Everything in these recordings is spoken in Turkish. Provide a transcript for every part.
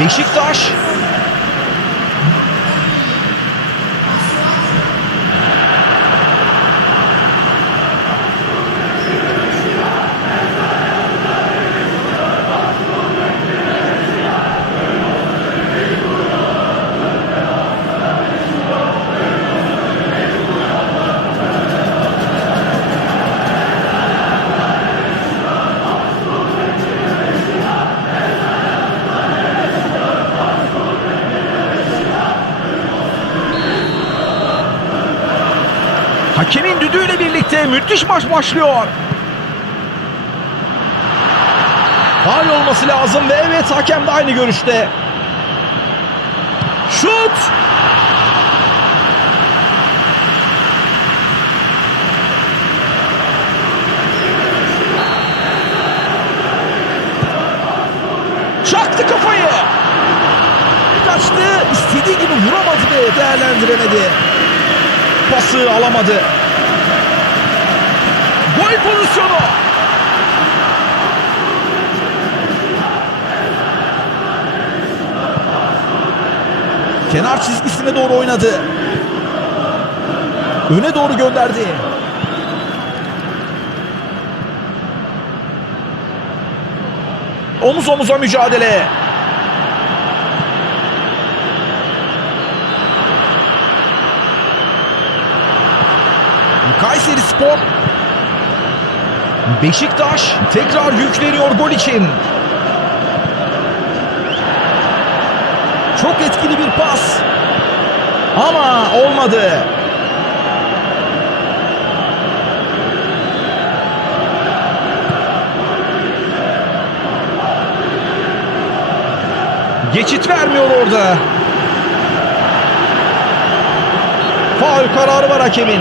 Beşiktaş. Düdüğüyle birlikte müthiş maç başlıyor. Faul olması lazım ve evet hakem de aynı görüşte. Şut! Çaktı kafayı. Kaçtı. istediği gibi vuramadı ve değerlendiremedi. Pası alamadı. Gol pozisyonu. Kenar çizgisine doğru oynadı. Öne doğru gönderdi. Omuz omuza mücadele. Kayseri Spor. Beşiktaş tekrar yükleniyor gol için. Çok etkili bir pas. Ama olmadı. Geçit vermiyor orada. Faul kararı var hakemin.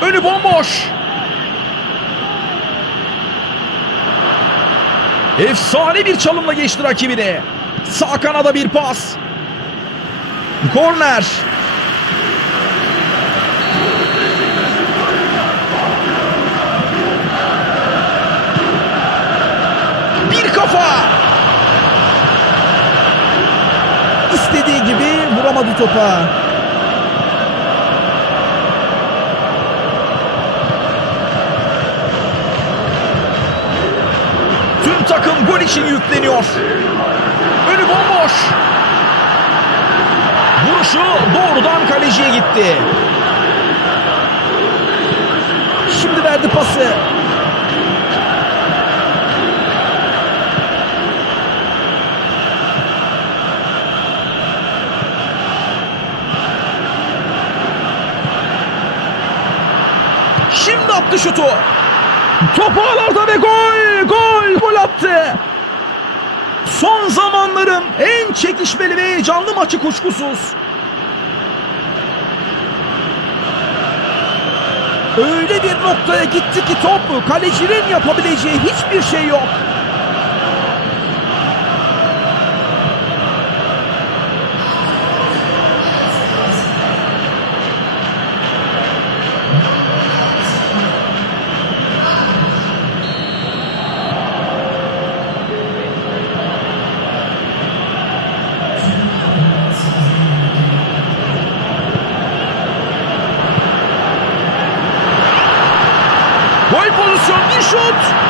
Önü bomboş. Efsane bir çalımla geçti rakibine. Sağ kanada bir pas. Korner. Bir kafa. İstediği gibi vuramadı topa. Yükleniyor. Önü bomboş. Vuruşu doğrudan kaleciye gitti. Şimdi verdi pası. Şimdi attı şutu. Topu ağlarda ve gol! Gol! Gol attı. Son zamanların en çekişmeli ve heyecanlı maçı kuşkusuz. Öyle bir noktaya gitti ki top kalecinin yapabileceği hiçbir şey yok. Pozisyon bir şut.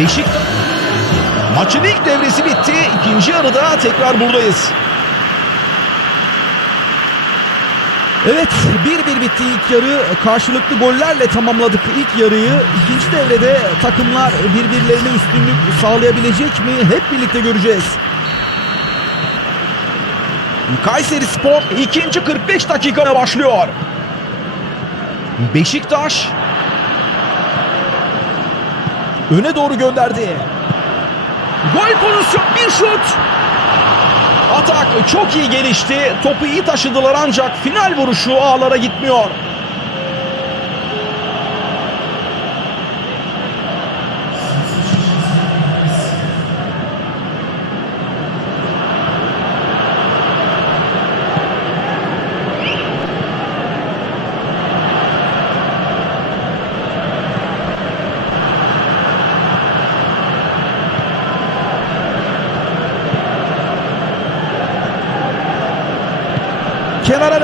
Beşiktaş Maçın ilk devresi bitti. İkinci yarıda tekrar buradayız. Evet 1-1 bitti ilk yarı. Karşılıklı gollerle tamamladık ilk yarıyı. İkinci devrede takımlar birbirlerine üstünlük sağlayabilecek mi? Hep birlikte göreceğiz. Kayseri Spor ikinci 45 dakikada başlıyor. Beşiktaş öne doğru gönderdi. Gol pozisyon bir şut. Atak çok iyi gelişti. Topu iyi taşıdılar ancak final vuruşu ağlara gitmiyor.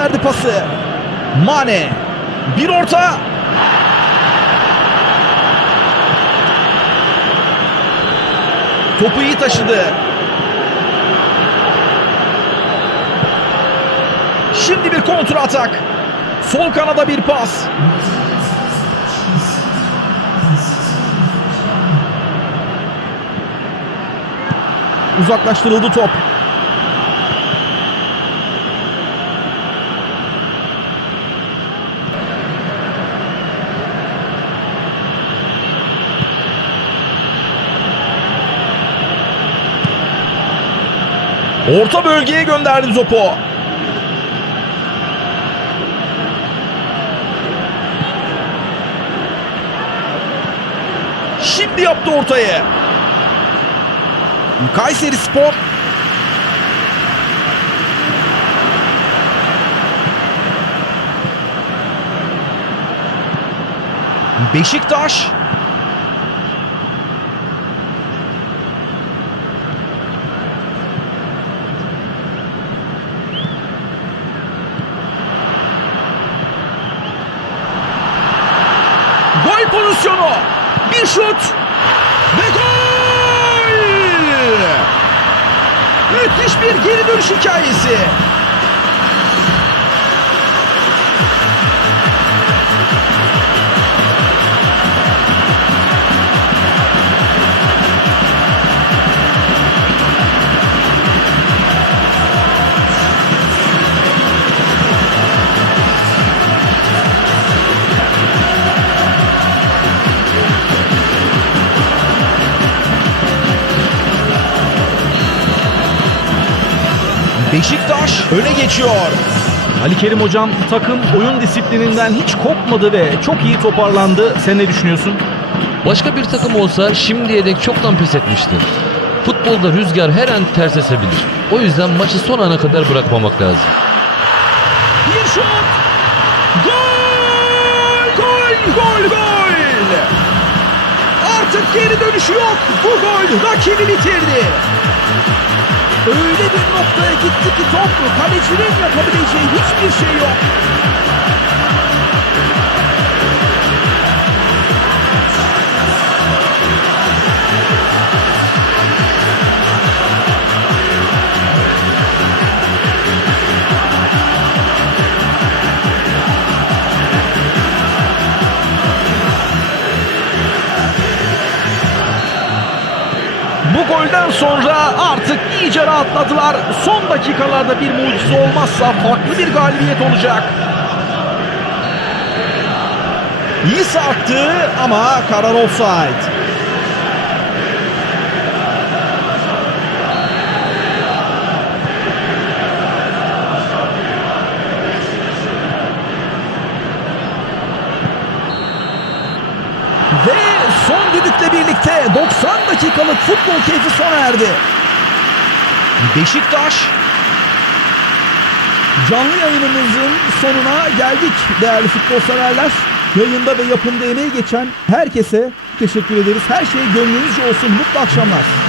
Verdi pası. Mane. Bir orta. Topu iyi taşıdı. Şimdi bir kontra atak. Sol kanada bir pas. Uzaklaştırıldı top. Orta bölgeye gönderdi topu. Şimdi yaptı ortayı. Kayseri Spor Beşiktaş Gol pozisyonu. Bir şut. Ve gol! Müthiş bir geri dönüş hikayesi. Beşiktaş öne geçiyor. Ali Kerim hocam takım oyun disiplininden hiç kopmadı ve çok iyi toparlandı. Sen ne düşünüyorsun? Başka bir takım olsa şimdiye dek çoktan pes etmiştir. Futbolda rüzgar her an ters esebilir. O yüzden maçı son ana kadar bırakmamak lazım. Bir şut. Gol! Gol! Gol! Gol! Artık geri dönüşü yok. Bu gol rakibi bitirdi. Öyle bir noktaya gitti ki top kalecinin yapabileceği hiçbir şey yok. Golden sonra artık iyice rahatladılar. Son dakikalarda bir mucize olmazsa farklı bir galibiyet olacak. İyi sarktı ama karar offside. Dakikalık futbol keyfi sona erdi. Beşiktaş canlı yayınımızın sonuna geldik değerli futbol severler. Yayında ve yapımda emeği geçen herkese teşekkür ederiz. Her şey gönlünüzce olsun. Mutlu akşamlar.